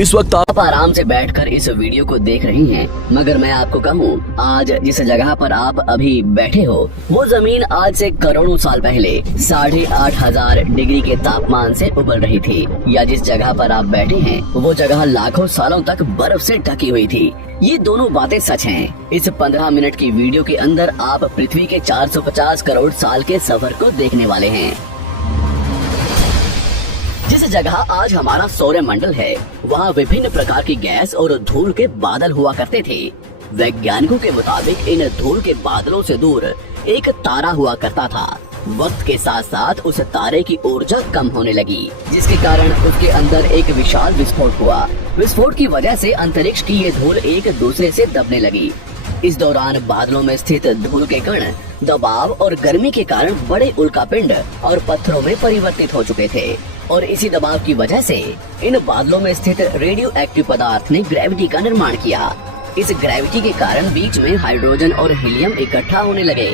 इस वक्त आप आराम से बैठकर इस वीडियो को देख रही हैं, मगर मैं आपको कहूँ, आज जिस जगह पर आप अभी बैठे हो वो जमीन आज से करोड़ों साल पहले 8,500 डिग्री के तापमान से उबल रही थी, या जिस जगह पर आप बैठे हैं वो जगह लाखों सालों तक बर्फ से ढकी हुई थी। ये दोनों बातें सच हैं। इस 15 मिनट की वीडियो के अंदर आप पृथ्वी के 450 करोड़ साल के सफर को देखने वाले हैं। जिस जगह आज हमारा सौरमंडल है, वहाँ विभिन्न प्रकार की गैस और धूल के बादल हुआ करते थे। वैज्ञानिकों के मुताबिक इन धूल के बादलों से दूर एक तारा हुआ करता था। वक्त के साथ साथ उस तारे की ऊर्जा कम होने लगी, जिसके कारण उसके अंदर एक विशाल विस्फोट हुआ। विस्फोट की वजह से अंतरिक्ष की ये धूल एक दूसरे से दबने लगी। इस दौरान बादलों में स्थित धूल के कण दबाव और गर्मी के कारण बड़े उल्कापिंड और पत्थरों में परिवर्तित हो चुके थे, और इसी दबाव की वजह से इन बादलों में स्थित रेडियो एक्टिव पदार्थ ने ग्रेविटी का निर्माण किया। इस ग्रेविटी के कारण बीच में हाइड्रोजन और हीलियम इकट्ठा होने लगे।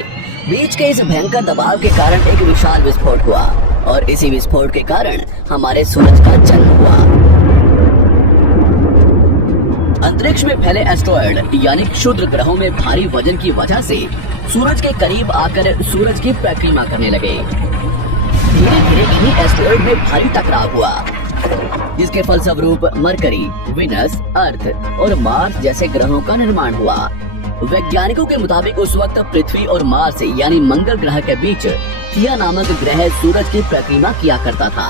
बीच के इस भयंकर दबाव के कारण एक विशाल विस्फोट हुआ, और इसी विस्फोट के कारण हमारे सूरज का जन्म हुआ। अंतरिक्ष में फैले एस्ट्रॉयड यानी क्षुद्र ग्रहों में भारी वजन की वजह से सूरज के करीब आकर सूरज की परिक्रमा करने लगे। धीरे धीरे इन्हीं एस्ट्रॉयड में भारी टकराव हुआ, जिसके फलस्वरूप मरकरी, विनस, अर्थ और मार्स जैसे ग्रहों का निर्माण हुआ। वैज्ञानिकों के मुताबिक उस वक्त पृथ्वी और मार्स यानी मंगल ग्रह के बीच थिया नामक ग्रह सूरज की परिक्रमा किया करता था।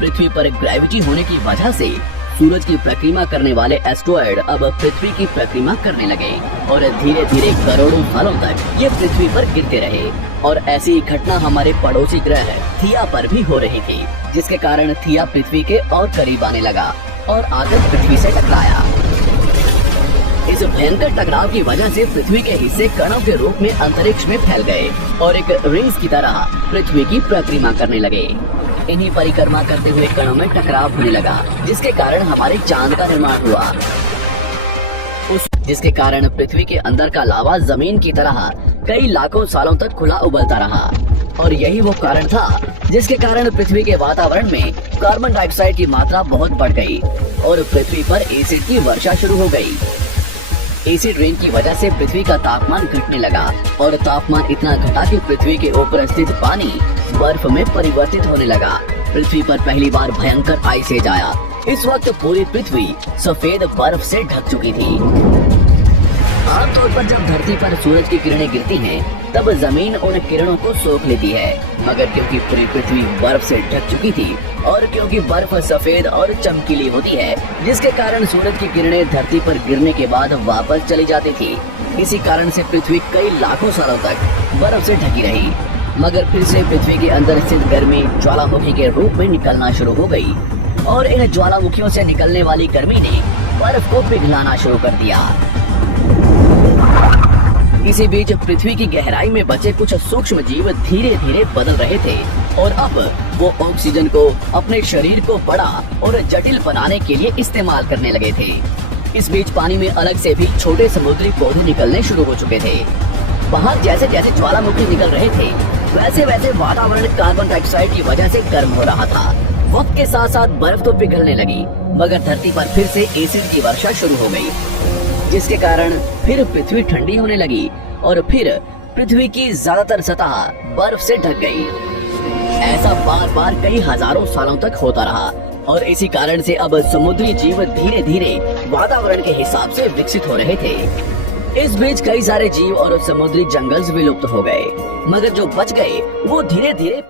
पृथ्वी पर ग्रेविटी होने की वजह से सूरज की परिक्रमा करने वाले एस्ट्रॉयड अब पृथ्वी की परिक्रमा करने लगे, और धीरे धीरे करोड़ों सालों तक ये पृथ्वी पर गिरते रहे। और ऐसी घटना हमारे पड़ोसी ग्रह थिया पर भी हो रही थी, जिसके कारण थिया पृथ्वी के और करीब आने लगा और आकर पृथ्वी से टकराया। इस भयंकर टकराव की वजह से पृथ्वी के हिस्से कणों के रूप में अंतरिक्ष में फैल गए और एक रिंग्स की तरह पृथ्वी की परिक्रमा करने लगे। इन्हीं परिक्रमा करते हुए कणों में टकराव होने लगा, जिसके कारण हमारे चांद का निर्माण हुआ, जिसके कारण पृथ्वी के अंदर का लावा जमीन की तरह कई लाखों सालों तक खुला उबलता रहा। और यही वो कारण था जिसके कारण पृथ्वी के वातावरण में कार्बन डाइऑक्साइड की मात्रा बहुत बढ़ गई और पृथ्वी पर एसिड की वर्षा शुरू हो गई। एसिड रेन की वजह से पृथ्वी का तापमान घटने लगा, और तापमान इतना घटा कि पृथ्वी के ऊपर स्थित पानी बर्फ में परिवर्तित होने लगा। पृथ्वी पर पहली बार भयंकर आइस एज आया। इस वक्त पूरी पृथ्वी सफेद बर्फ से ढक चुकी थी। आमतौर पर जब धरती पर सूरज की किरणें गिरती हैं, तब जमीन उन किरणों को सोख लेती है, मगर क्योंकि पूरी पृथ्वी बर्फ से ढक चुकी थी और क्योंकि बर्फ सफेद और चमकीली होती है, जिसके कारण सूरज की किरणें धरती पर गिरने के बाद वापस चली जाती थी। इसी कारण से पृथ्वी कई लाखों सालों तक बर्फ से ढकी रही, मगर फिर से पृथ्वी के अंदर स्थित गर्मी ज्वालामुखी के रूप में निकलना शुरू हो गई, और इन ज्वालामुखियों से निकलने वाली गर्मी ने बर्फ को पिघलाना शुरू कर दिया। इसी बीच पृथ्वी की गहराई में बचे कुछ सूक्ष्म जीव धीरे धीरे बदल रहे थे, और अब वो ऑक्सीजन को अपने शरीर को बड़ा और जटिल बनाने के लिए इस्तेमाल करने लगे थे। इस बीच पानी में अलग से भी छोटे समुद्री पौधे निकलने शुरू हो चुके थे। बाहर जैसे जैसे ज्वालामुखी निकल रहे थे, वैसे वैसे वातावरण कार्बन डाइऑक्साइड की वजह से गर्म हो रहा था। वक्त के साथ साथ बर्फ तो पिघलने लगी, मगर धरती पर फिर से एसिड की वर्षा शुरू हो गई, जिसके कारण फिर पृथ्वी ठंडी होने लगी और फिर पृथ्वी की ज्यादातर सतह बर्फ से ढक गई। ऐसा बार बार कई हजारों सालों तक होता रहा, और इसी कारण से अब समुद्री जीव धीरे धीरे वातावरण के हिसाब से विकसित हो रहे थे। इस बीच कई सारे जीव और समुद्री जंगल विलुप्त हो गए, मगर जो बच गए वो धीरे धीरे